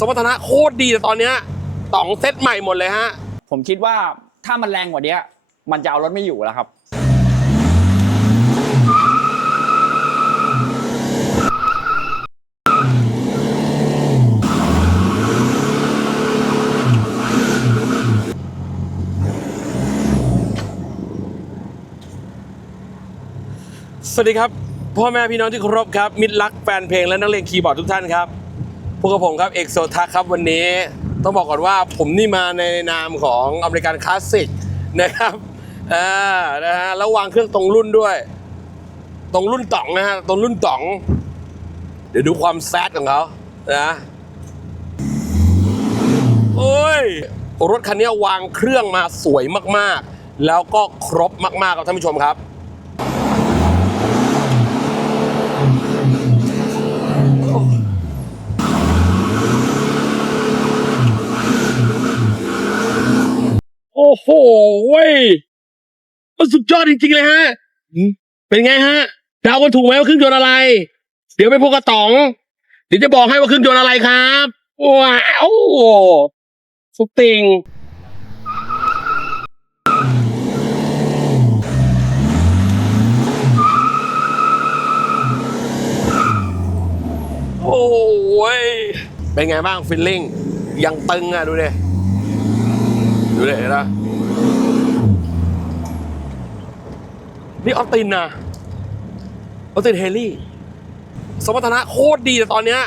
สมรรถนะโคตรดีแต่ตอนเนี้ยต๋องเซตใหม่หมดเลยฮะ ผมคิดว่าถ้ามันแรงกว่านี้มันจะเอารถไม่อยู่แล้วครับ สวัสดีครับ พ่อแม่พี่น้องที่เคารพครับ มิตรรักแฟนเพลงและนักเลงคีย์บอร์ดทุกท่านครับ พวกบผมครับเอกโซทักครับวันนี้ต้องบอกก่อนว่าผมนี่มาในนามของอเมริกันคลาสสิกนะครับอ่านะฮะแล้ววางเครื่องตรงรุ่นด้วย ตรงรุ่นต่องนะฮะตรงรุ่นต่อง เดี๋ยวดูความแซดของเขานะโอ้ยรถคันนี้วางเครื่องมาสวยมากๆ แล้วก็ครบมากๆครับท่านผู้ชมครับ โอ้โหเว้ยมันสุดยอดจริงๆเลยฮะ เป็นไงฮะเดากันถูกไหมว่าเครื่องยนต์อะไร เดี๋ยวไปพวกกระต๋อง เดี๋ยวจะบอกให้ว่าเครื่องยนต์อะไรครับว้าวสุดติงโอ้ยเป็นไงบ้างฟิลลิ่งยังตึงอะ ดูดิดูดิเห็นปะ นี่ออสตินนะออสตินเฮลี่ สมรรถนะโคตรดีแต่ตอนเนี้ย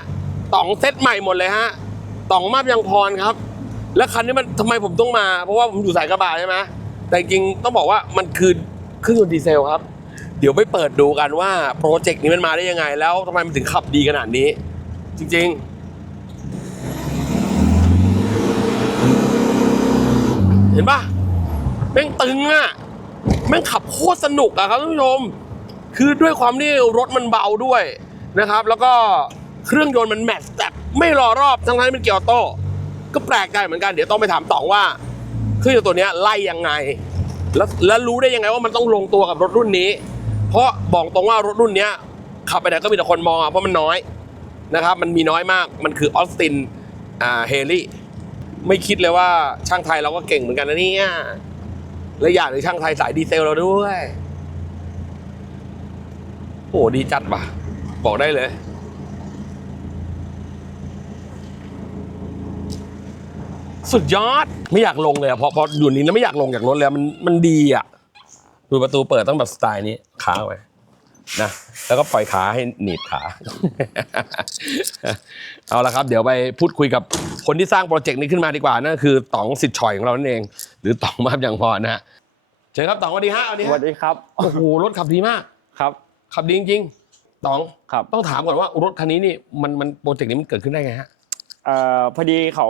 ต๋องเซตใหม่หมดเลยฮะต๋องมาบยังพรครับ แล้วคันนี้มันทำไมผมต้องมา เพราะว่าผมอยู่สายกระบะใช่ไหมแต่จริงต้องบอกว่ามันคือเครื่องยนต์ดีเซลครับ เดี๋ยวไปเปิดดูกันว่าโปรเจกต์นี้มันมาได้ยังไง แล้วทำไมมันถึงขับดีขนาดนี้ จริง ๆเห็นปะแม่งตึงอะ แม่งขับโคตรสนุกอะครับท่านผู้ชม คือด้วยความที่รถมันเบาด้วยนะครับ แล้วก็เครื่องยนต์มันแมทแบบไม่รอรอบทั้งที่เป็นเกียร์ออโต้ก็แปลกใจเหมือนกันเดี๋ยวต้องไปถามต๋องว่า เครื่องยนต์ตัวนี้ไล่ยังไง แล้วแล้วรู้ได้ยังไงว่ามันต้องลงตัวกับรถรุ่นนี้ เพราะบอกตรงว่ารถรุ่นนี้ขับไปไหนก็มีแต่คนมองอะเพราะมันน้อยนะครับมันมีน้อยมากมันคือออสตินอ่าเฮลี่ไม่คิดเลยว่าช่างไทยเราก็เก่งเหมือนกันนะเนี่ย และอย่างหนึ่งช่างไทยสายดีเซลเราด้วยโอ้ดีจัดว่ะ บอกได้เลยสุดยอดไม่อยากลงเลยอะพอพออยู่นี้แล้วไม่อยากลงจากรถเลยอะมันมันดีอะดูประตูเปิดต้องแบบสไตล์นี้ขาไว้นะแล้วก็ปล่อยขาให้หนีบขา เอาละครับ เดี๋ยวไปพูดคุยกับคนที่สร้างโปรเจกต์นี้ขึ้นมาดีกว่านั่นคือต๋องสิทธิ์ชอยของเรานั่นเอง หรือต๋องมาบยังพอนะฮะ เชิญครับต๋องสวัสดีฮะสวัสดีสฮะวัสดีครับโอ้โหรถขับดีมากครับ ขับดีจริงๆต๋องครับต้องถามก่อนว่ารถคันนี้นี่มันมันโปรเจกต์นี้มันเกิดขึ้นได้ไงฮะเอ่อพอดีเขา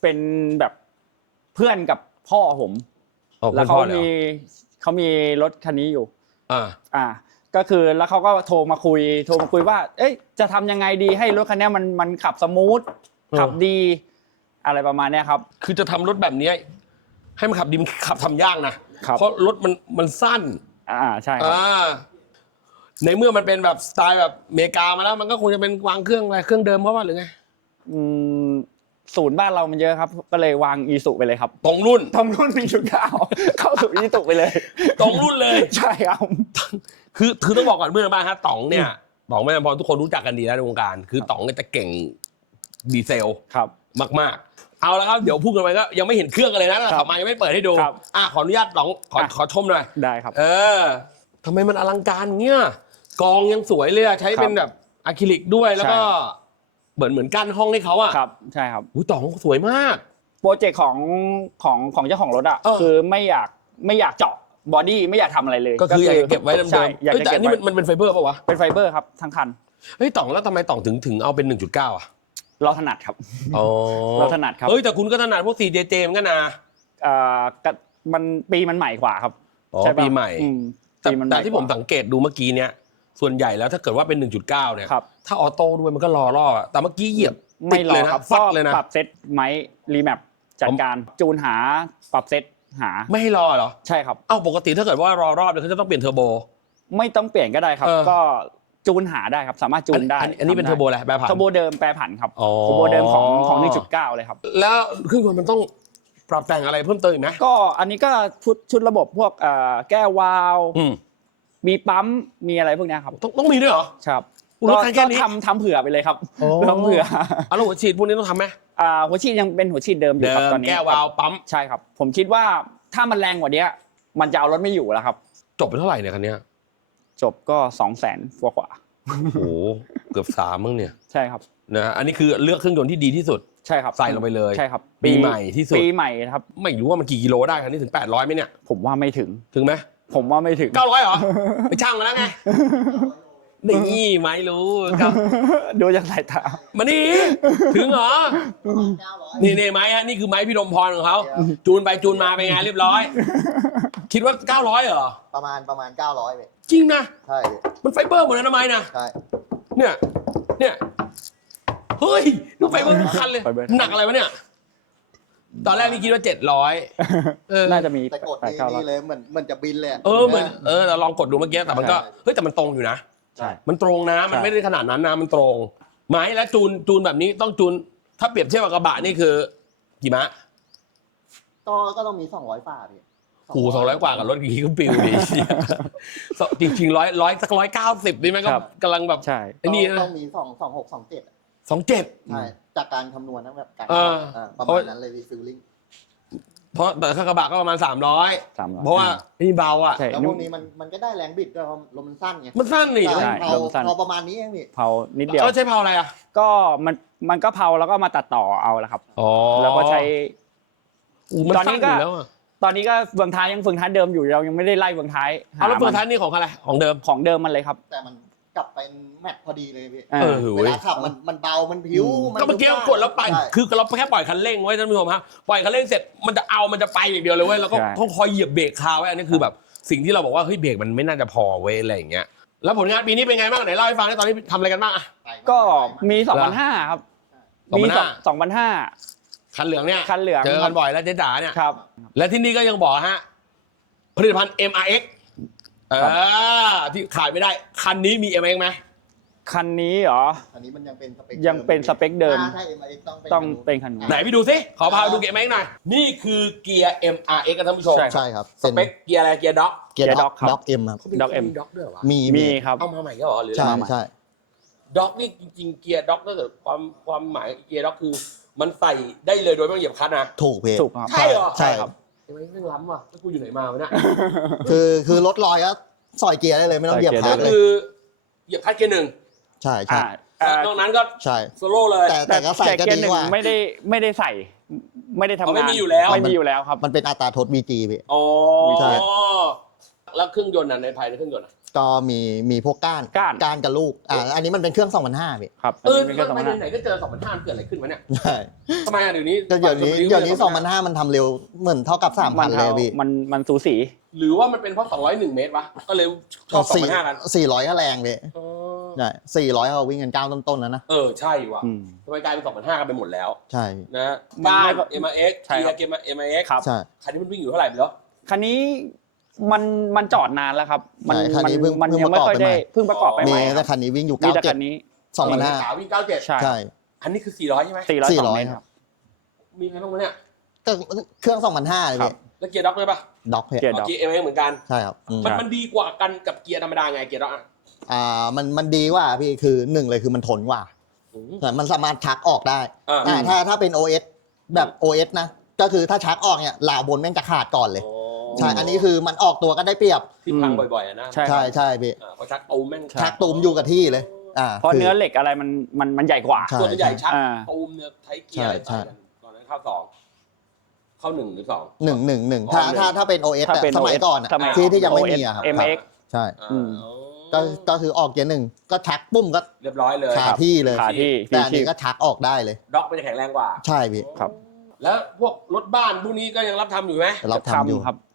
เป็นแบบเพื่อนกับพ่อผมอ๋อแล้วคุณเขาพ่อเลยเหรมีอเขามีรถคันนี้อยู่อ่าอ่า ก็คือแล้วเขาก็โทรมาคุย โทรมาคุยว่า เอ้ยจะทำยังไงดีให้รถคันเนี้ยมันมันขับสมูทขับดี อะไรประมาณเนี้ยครับ คือจะทำรถแบบเนี้ยให้มันขับดีมันขับทำยากนะ ครับ เพราะรถมันมันสั้นอ่าใช่ครับ อ่าในเมื่อมันเป็นแบบสไตล์แบบอเมริกามาแล้วมันก็คงจะเป็นวางเครื่องอะไรเครื่องเดิมเพราะว่าหรือไงอืมศูนย์บ้านเรามันเยอะครับ ก็เลยวางอีสุไปเลยครับตรงรุ่น ทำรุ่นมีจุดเก้าเข้าสู่อีสุไปเลย ตรงรุ่นเลย ใช่ครับ คือคือต้องบอกก่อนเมื่อบ้านฮะต๋องเนี่ยต๋องไม่พอทุกคนรู้จักกันดีแล้วในวงการ คือต๋องเนี่ยจะเก่งดีเซลครับ มากๆ เอาละครับเดี๋ยวพูดกันไปก็ยังไม่เห็นเครื่องกันเลยนะครัขับบมายังไม่เปิดให้ดูครับอะขออนุญาตต๋องขออะ ขอชมหน่อยได้ครับ เออทำไมมันอลังการเงี้ยกองยังสวยเลยอะใช้เป็นครับแบบอะคริลิกด้วยแล้วก็ ใช่ เหมือนเหมือนกั้นห้องให้เขาอะครับใช่ครับอุ้ยต๋องสวยมาก โปรเจกต์ของของของเจ้าของรถอะเออ คือไม่อยากไม่อยากเจาะบอดี้ไม่อยากทำอะไรเลยก็คืออยากจะเก็บไว้เดิมใช่ๆอยากเอ้ยจะแต่เก็อับนนี้ไว้มันมันเป็นไฟเบอร์ป่าวะเป็นไฟเบอร์ครับทั้งคัน เฮ้ยต๋องแล้วทำไมต๋องถึงถึงเอาเป็น 1.9 อะ เราถนัดครับ อ๋อเราถนัดครับ เฮ้ยแต่คุณก็ถนัดพวก 4JJ เหมือนกันนะเอ่อก็มันปีมันใหม่กว่าครับอ๋อใช่ปะปีใหม่ อืแต่ปีมันใหแต่ม่ที่ผมกว่าสังเกตดูเมื่อกี้เนี้ยส่วนใหญ่แล้วถ้าเกิดว่าเป็น 1.9 เนี่ย ครับ ถ้าออโต้ด้วยมันก็รอรอบอะแต่เมื่อกี้เหยียบไม่รติดอเลยนะครับฟัดเลยนะปรับเซตไหมรีแมปจัดการจูนหาปรับเซตหาไม่ให้รอเหรอ ใช่ครับ เอ้าปกติถ้าเกิดว่ารอรอบเนี่ยเขาจะต้องเปลี่ยนเทอร์โบ ไม่ต้องเปลี่ยนก็ได้ครับ เออ ก็ จูนหาได้ครับสามารถจูนได้อันอันนี้เป็นเทอร์โบอะไรแปรผัน เทอร์โบเดิมแปรผันครับอ๋อ เทอร์โบเดิมของข4.9เลยครับ แล้วเครื่องยนต์มันต้องปรับแต่งอะไรเพิ่มเติมอีกไหมก็อันนี้ก็ชุดชุดระบบพวกเอ่อแก้ววาล์วอืมมีปั๊มมีอะไรพวกเนี้ยครับต้องต้องมีด้วยเหรอ ครับอุ๊ยรถคันแค่นี้ก็ทำทำเผื่อไปเลยครับโอ้ทำเผื่อเอาแล้วหัวฉีดพวกนี้ต้องทำไหมอ่าหัวฉีดยังเป็นหัวฉีดเดิมอยู่เดิครับตอมนนี้แก้ววาล์วปั๊ม ใช่ครับ ผมคิดว่าถ้ามันแรงกว่านี้มันจะเอารถไม่อยู่แล้วครับ จบไปเท่าไหร่เนี่ยคันเนี้ย จบก็2 0 0 0 0 0กว่าโอ้โหเกือบสามมั้งเนี่ยๆใช่ครับนะฮะอันนี้คือเลือกเครื่องยนต์ที่ดีที่สุด ใช่ครับใส่ลงไปเลยใช่ครับปีใหม่ที่สุดปีใหม่ครับไม่รู้ว่ามันกี่กิโลได้คันนี้ถึง 800ไหมเนี่ย ผมว่าไม่ถึงถึงไหมผมว่าไม่ถึง 900เหรอไปช่างมาแล้วไงนี่ไม่รู้ครับดูจากสายตามานี่ถึงเหรอนี่นี่ไม้ฮะนี่คือไม้พี่ดมพรของเขาจูนไปจูนมาเป็นไงเรียบร้อย คิดว่า 900เหรอ ประมาณประมาณ 900เลยจริงนะ ใช่พี่มันไฟเบอร์หมดเลยนะไม้นะ ใช่ เนี่ย เนี่ย เฮ้ยดูไฟเบอร์ทุกคันเลย ไฟเบอร์ หนักอะไรวะเนี่ย ตอนแรกพี่คิดว่า 700เออ น่าจะมีแต่กดแปดนี่เก้าร้อย นี่เลยเหมือนเหมือนจะบินเลยะ เออเหมือนเออเราลองกดดูเมื่อกี้แต่มันก็ ใช่ เฮ้ยแต่มันตรงอยู่นะ ใช่ มันตรงนะ มันใช่ ไม่ได้ขนาดนั้นนะ มันตรง ไม้และจูนจูนแบบนี้ต้องจูน ถ้าเปรียบเทียบกับกระบะนี่คือ กี่มะ ก็ก็ต้องมี 200ฝ่าพี่ กูสองร้อยกว่ากับรถกี่ก็ปิวดีจริงจริงร้อยร้อยสักร้อยเก้าสิบนี่แม่งก็ครับกำลังแบบใช่ไอ้นี่ต้นะองมี2 2 6 2 7สองเจ็ดใช่ จากการคำนวณนะแบบการเออเออประมาณนั้นเลยพี่ฟิลลิ่งเพราะแต่ถ้ากระบะก็ประมาณสามร้อยสามร้อยเพราะว่านี่เบาอะใช่แล้วพวกนี้มันมันก็ได้แรงบิดด้วยเพราะลมมันสั้นไงมันสั้นนี่ใช่ใช่เผาลมสั้นเผาประมาณนี้เองพี่เผานิดเดียวก็ใช้เผาอะไรอะก็มันมันก็เผาแล้วก็มาตัดต่อเอาละครับอ๋อแล้วก็ใช้อู้มันตอนนี้สั้นอก็ยู่แล้วอะ ตอนนี้ก็เฟืองท้ายยังเฟืองท้ายเดิมอยู่เรายังไม่ได้ไล่เฟืองท้ายหเอาแล้วเฟืองท้ายมันนี่ของอะไรของเดิมของเดิมมันเลยครับ แต่มันกลับเป็นแมทพอดีเลยพี่อ่าเออเวเว้ยลาขับมันมันเบา มันผิวมันก็เมื่อกี้กดแล้วไปใช่คือเราแค่ปล่อยคันเร่งไว้ท่านผู้ชมฮะ ปล่อยคันเร่งเสร็จ มันจะเอา มันจะไปอย่างเดียวเลยเว้ย แล้วก็ใช่ต้องคอยเหยียบเบรกคาไว้ อันนี้คือแบบสิ่งที่เราบอกว่าเฮ้ยเบรกมันไม่น่าจะพอเว้ยอะไรอย่างเงี้ย แล้วผลงานปีนี้เป็นไงบ้างไหนเล่าให้ฟังได้ตอนนี้ทำอะไรกันบ้างอะไปก็มีเหรอ2,500ครับ2,500มีสองพันห้า คันเหลืองเนี่ยคันเหลือง เจอกันบ่อยแล้วเจ๊จ๋าเนี่ยครับ และที่นี่ก็ยังบอกฮะผลิตภัณฑ์ MRX เอครับ อที่ขายไม่ได้ คันนี้มี MRX ไหมคันนี้เหรอ อันนี้มันยังเป็นสเปคยังเป็นสเปคเดิม ถ้าถ้า MIX ต้องเป็นต้องเป็นคันนู้น ไหนไปดูสิขอพาไปดูเกียร์ MRX หน่อยนี่คือเกียร์ MRX กันท่านผู้ชมใช่ ใช่ครับสเปคเกียร์อะไรเกียร์ด็อกเกียร์เกียร์ด็อก Dock ครับ ด็อกเอ็มครับ Dock M ด็อกด้วยเหรอวะมีมีครับ เอามาใหม่ก็เหรอหรือใช่อะไรใช่ด็อกนี่จริงๆเกียร์ด็อกถ้าเกิดความความหมายเกียร์ด็อกคือ มันใส่ได้เลยโดยไม่ต้องเหยียบคลัตช์นะถูกเพถูกครับ ใช่เหรอใช่ครับทำไมไม่ล้ำว่ะแล้วกูอยู่ไหนมาวะเนี่ยคือคือรถลอยก็สอยเกียร์ได้เลยไม่ต้องเหยียบสอยเกีคลัยตร์ช์ได้เลคืยอเหยียบคลัตช์เกียร์หนึ่งใช่ใช่อ่าอ่านอกนั้นก็ใช่ โซโล่เลย แต่แต่ก็ใส่ก็เกียดีร์หนึ่กงว่า ไม่ได้ไม่ได้ใส่ ไม่ได้ทำอ๋อไม่งานมีอยู่แล้ว ไม่มีอยู่แล้วครับ มันเป็นอัตราทด VG พี่ อ๋อใช่ แล้วเครื่องยนต์น่ะในภายในเครื่องยนต์อะ ก็มีมีพวกก้านก้าน ก้านกับลูกอ่าอันนี้มันเป็นเครื่อง2005พี่ครับเอออันนี้ก็ทำสองไมพันห้าไหนๆก็เจอสองพันห้าเกิดอะไรขึ้นวะเนี่ยใช่ทำไมอะเดี๋ยวนี้ก็เดี๋ยวนี้เดี๋ยวนี้2005มันทำเร็วเหมือนเท่ากับมัน3,000เลยพี่มันมันสูสี หรือว่ามันเป็นเพราะ201เมตรวะก็เลยชอบ2,500กันสี่ร้อยก็แรงพี่อ๋อใช่สี่ร้อยเขาวิ่งกันเก้าต้นๆแล้วนะเออใช่ว่ะอืม ทำไมกลายเป็น2,500กันไปหมดแล้ว ใช่นะมันบ้าไม่นก็ MRX ใช่ครับ เกียร์ MRX ครับ ใช่คันนี้มันวิ่งอยู่เท่าไหร่ไปแล้วคันนี้ มันมันจอดนานแล้วครับ มัใช่คันนี้เพิ่งมันเพิ่งยังไม่ค่อยประกอบไปได้ใหม่เพิ่งประกอบไปมีใหม่คแต่รับคันนี้วิ่งอยู่มีเก้าแต่เจ็คัดนนี้สองพันห้าขาววิ่ง97ใช่ใช่ อันนี้คือ400ใช่ไหมสี่ร้อยสี่สองร้อยเมตรคครัรับบมีใครบ้างวะเนี่ย ก็เครื่องสองพันห้าเลยครัพี่บ แล้วเกียร์ด็อกด้วยปะด็อกเพเกียร์อ๋อเกียร์ MRX เหมือนกัน ใช่ครับอืมมันครับมันดีกว่ากันกับเกียร์ธรรมดาไงเกียร์ด็อกอะอ่ามันมันดีกว่าพี่คือหนึ่งเลยคือมันทนกว่าอืมแต่มันสามารถชักออกได้อ่าอ่าถ้าถ้าเป็น OS แบบ OS นะ ก็คือถ้าชักออกเนี่ยหลาบนแม่งจะขาดก่อนเลย อ๋อ ใช่ อันนี้คือมันออกตัวก็ได้เปรียบ ที่พังบ่อยๆอะนะใช่คใช่รับใช่พี่อ่าเพราะชักตูมแม่งชักตูมอยู่กับที่เลยอ่าเพราะคืเนื้อเหล็กอะไรมันมันมันใหญ่กว่า ใช่ส่วนใหญ่ชักอ่า ตูมเนี่ยไทยเกียร์อะไรใช่ ต่างกันตอนนั้นเข้าสองเข้าหนึ่งหรือสอง หนึ่งหนึ่งหนึ่งอ๋อถ้าหนึ่งถ้าถ้าเป็น OS ถ้าอะเป็น สมัย OS ก่อนอะสมัยที่ที่ยังไม่ OS มีอะครับ MX ใช่อ่าอืมอ๋อก็ก็คือออกเกียร์หนึ่งก็ชักปุ้มก็เรียบร้อยเลยคาที่เลยขาที่แต่พี่อันชีนี้พ ก็ชักออกได้เลย ด็อกมันจะแข็งแรงกว่า ใช่พี่ครับ แล้วพวกรถบ้านพวกนี้ก็ยังรับทำอยู่ไหมเราทำอยู่ครับโอ้เออ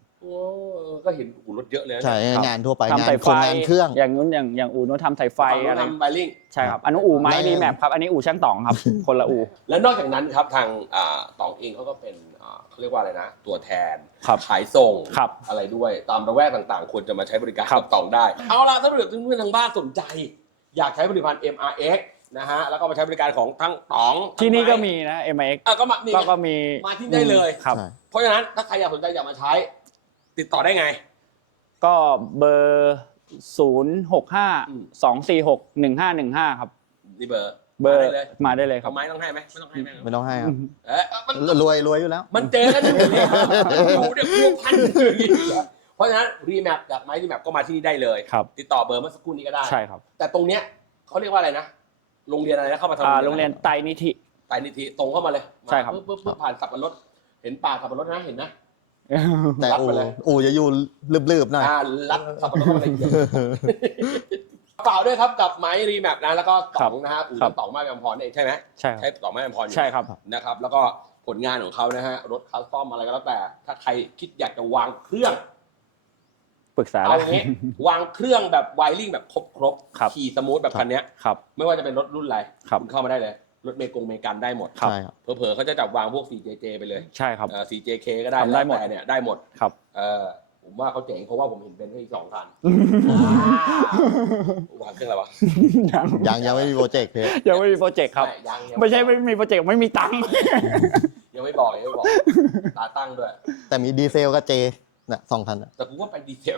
ก็เห็นอู่รถเยอะเลยนะใช่ครับงานทั่วไปงาทำนสายโคไฟรงงานเครื่อง อย่างนู้นอย่างอย่างอู่นู้นทำสายไฟฝั่งนู้นอะไรทำไบลิง ใช่ครับอันนู้นอู่ไม้แล้วรีแมปครับอันนี้อู่ช่างต่องครับ คนละอู่ และนอกจากนั้นครับทางอ่าตองเองเขาก็เป็นอ่าเขาเรียกว่าอะไรนะ ตัวแทนครับขายส่งครับอะไรด้วยตามระแวกต่างๆ ควรจะมาใช้บริการครับกับตองได้ เอาล่ะถ้าเกิดเพื่อนๆทางบ้านสนใจ อยากใช้ผลิตภัณฑ์ MRX นะฮะแล้วก็มาใช้บริการของทั้งต๋องที่นี่ก็ทั้งไมีนะ MX อะก็มานี่ก็ไงก็มีมาที่ได้เลย ครับ ใช่ เพราะฉะนั้นถ้าใครอยากสนใจอยากมาใช้ ติดต่อได้ไง ก็เบอร์ศูนย์หกห้าอืมสองสี่หกหนึ่งห้าหนึ่งห้าครับ นี่เบอร์เบอร์มาได้เลยมาได้เลยครัเอาบ ไม้ต้องให้ไหมไม่ต้องให้ไหมไม่ต้องให้ครับเอ๊ะมันรวยรวยอยู่แล้ว มันเจอกันอยู่เนี่ยอยู่เนี่ยพัวพันอยู่อย่างนี้เพราะฉะนั้นรีแมปจากไม้รีแมปก็มาที่นี่ได้เลย ครับ ติดต่อเบอร์เมื่อสักครู่นี้ก็ได้ ใช่ครับแต่ตรงเนี้ยเขาเรียกว่าอะไรนะ โรงเรียนอะไรนะเข้ามาทำอ่าโรงเรียนไตรนิธิ ไตรนิธิตรงเข้ามาเลยใช่ครับ ปึ๊บปึ๊บปึ๊บผ่านสับปะรดเห็นป่าสับปะรดนะเห็นนะ แต่รับอูไปเลย อูจะอยู่ลืบๆหน่อย อ่ารัดสับปะรดอะไรอย่างเงี้ยเปล่าด้วยครับกับไม้รีแมปนะแล้วก็ต๋องนะฮะอู่ครับ ต๋องไม้แอมพรเองใช่ไหมใช่คใช่รับต๋องไม้แอมพรอยู่ ใช่ครับ นะครับแล้วก็ผลงานของเขานะฮะรถคัสตอมอะไรก็แล้วแต่ ถ้าใครคิดอยากจะวางเครื่องปรึกษาเอาแล้ว อย่างนี้ วางเครื่องแบบไวริ่งแบบครบครบๆครับ ขี่สมูทแบบคันเนี้ย ครับ ไม่ว่าจะเป็นรถรุ่นอะไรครับ ณเข้ามาได้เลย รถเมกงเมกันได้หมดครับ ใช่ครับ เผลอๆเขาจะจับวางพวก 4JJ ไปเลยใช่ครับ เอ่อ 4JK ก็ได้ทำได้หมด แล้วแต่เนี่ยได้หมดครับ เออผมว่าเขาเจ๋งเพราะว่าผมเห็นเป็นที่สองคันวางเครื่องอะไรวะยังยังยังไม่มีโปรเจกต์เพชรยังไม่มีโปรเจกต์ครับไม่ยังยังไม่ใช่ไม่มีโปรเจกต์ไม่มีตังค์ ยังไม่บอกยังไม่บอกตาตั้งด้วยแต่มีดีเซลกับเจ น่ยสองพันน่ะแต่กูว่าไปดีเซล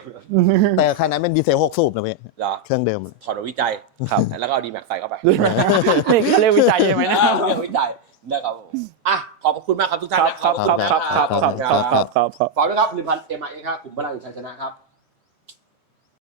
แต่คันนั้นเป็นดีเซลหกสูบนะเพี่เหรอเครื่องเดิมถอดเอาวิจัยครับแล้วก็เอาดีแม็กใส่เข้าไปนี่เขาเรียกวิจัยใช่ไหมนะเรียกวิจัยนะครับอะขอบคุณมากครับทุกท่านครับขอบคุณครับขอบคุณครับขอบคุณครับฝอกด้วยครับหนึ่งพันเอ็มไอเอครับกลุ่มพลังแห่งชัยชนะครับ